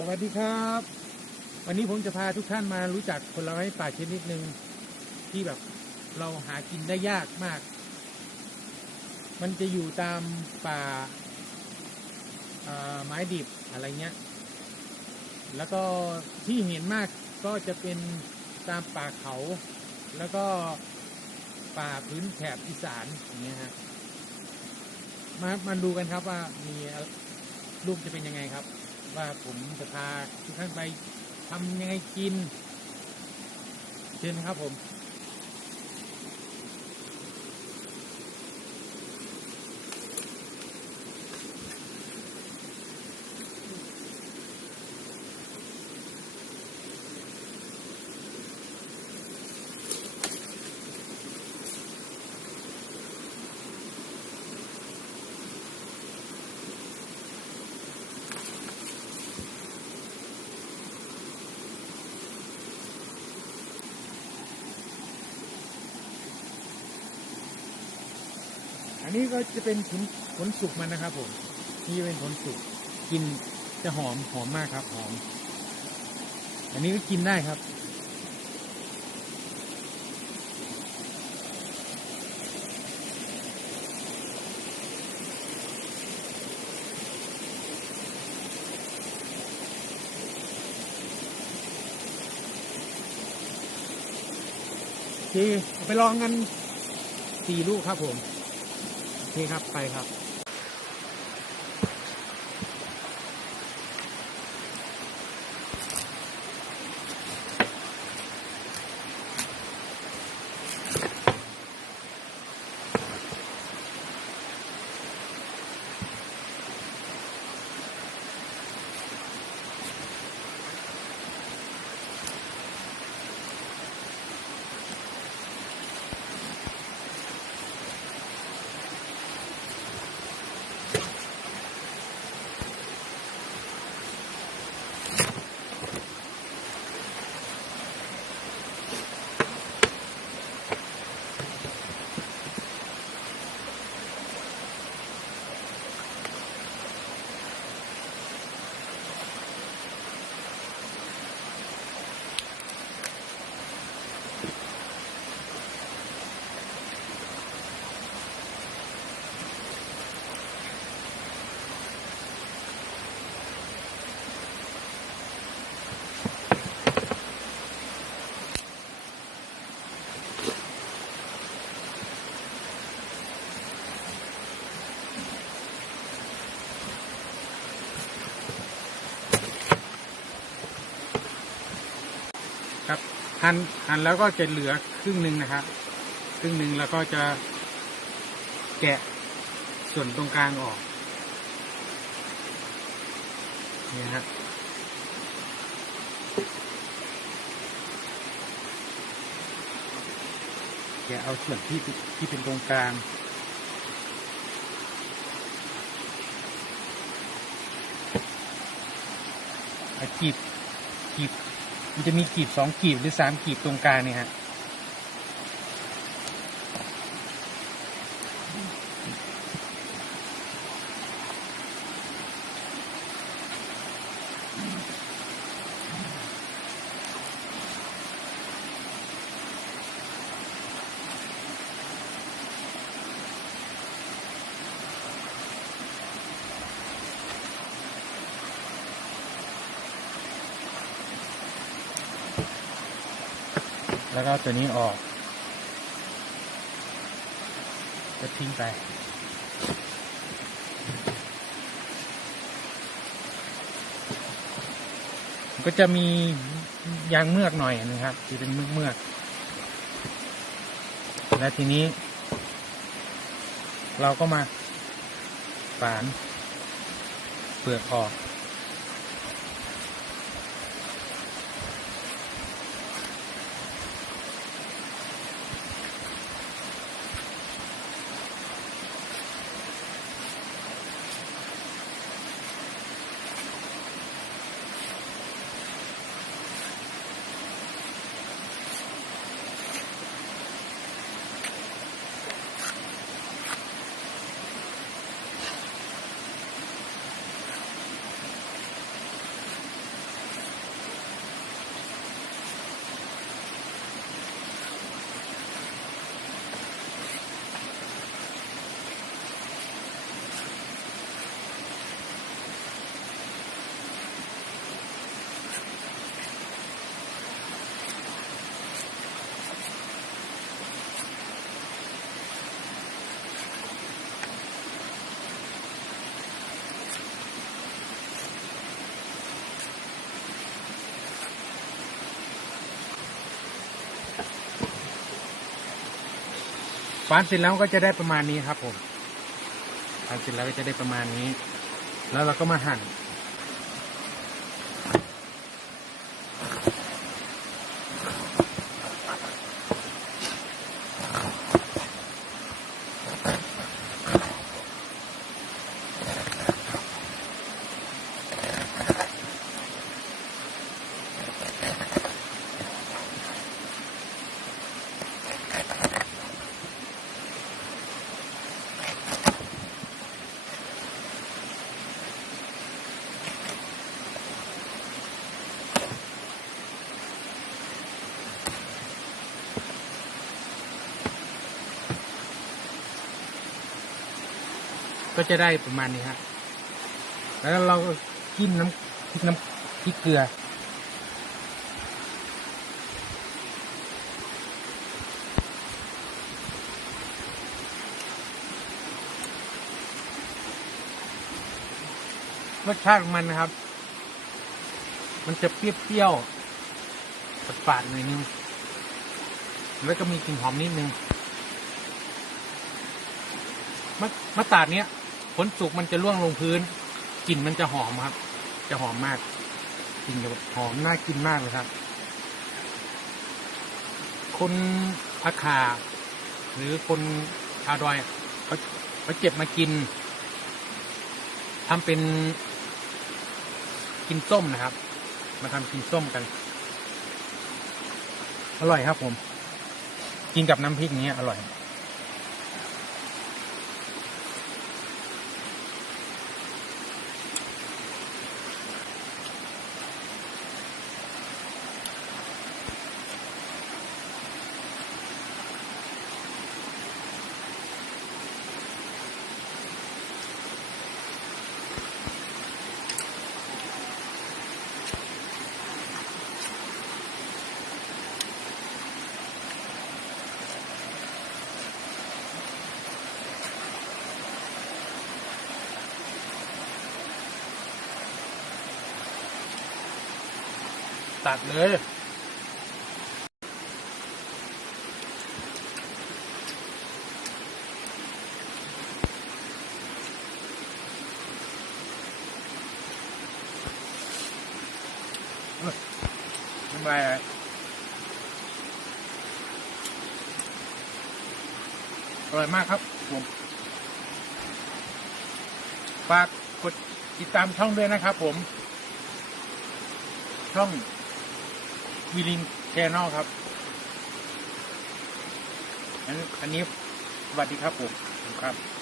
สวัสดีครับวันนี้ผมจะพาทุกท่านมารู้จักผลไม้ป่าชนิดหนึ่งที่แบบเราหากินได้ยากมาก มันจะอยู่ตามป่าไม้ดิบอะไรเงี้ยแล้วก็ที่เห็นมากก็จะเป็นตามป่าเขาแล้วก็ป่าพื้นแถบอีสานอย่างเงี้ยฮะมาดูกันครับว่ามีรูปจะเป็นยังไงครับว่าผมจะพาทุกท่านไปทำยังไงกินเชิญครับผมอันนี้ก็จะเป็นผลสุกมันนะครับผมนี่เป็นผลสุกกินจะหอมมากครับหอมอันนี้ก็กินได้ครับโอเคไปลองกัน4 ลูกครับผมโอเคครับไปครับครับหั่นแล้วก็จะเหลือครึ่งหนึ่งนะครับครึ่งหนึ่งแล้วก็จะแกะส่วนตรงกลางออกนี่ฮะแกะเอาส่วนที่เป็นตรงกลางกีบมันจะมีกีบ2 กีบหรือ3 กีบตรงกลางเนี่ยฮะแล้วก็ตัวนี้ออกก็ทิ้งไปก็จะมียางเมือกหน่อยนะครับที่เป็นเมือกและทีนี้เราก็มาฝานเปลือกออก ฝานเสร็จแล้วก็จะได้ประมาณนี้ครับผมฝานเสร็จแล้วก็จะได้ประมาณนี้ แล้วเราก็มาหั่นก็จะได้ประมาณนี้ฮะแล้วเราก็จิ้มน้ำพริกเกลือรสชาติของมันนะครับมันจะเปรี้ยวๆฝาดๆหน่อยนึงแล้วก็มีกลิ่นหอมนิดนึงมะตาดเนี้ยผลสุกมันจะร่วงลงพื้นกลิ่นมันจะหอมครับจะหอมมากกลิ่นจะหอมน่ากินมากเลยครับคนอาขาหรือคนชาวดอยเขาเก็บมากินทำเป็นกินส้มนะครับมาทำกินส้มกันอร่อยครับผมกินกับน้ำพริกนี้อร่อยตัดเลยทำไมอร่อยมากครับผมฝากกดติดตามช่องด้วยนะครับผมช่องวิลินแชนแนลครับอันนี้สวัสดีครับผมครับ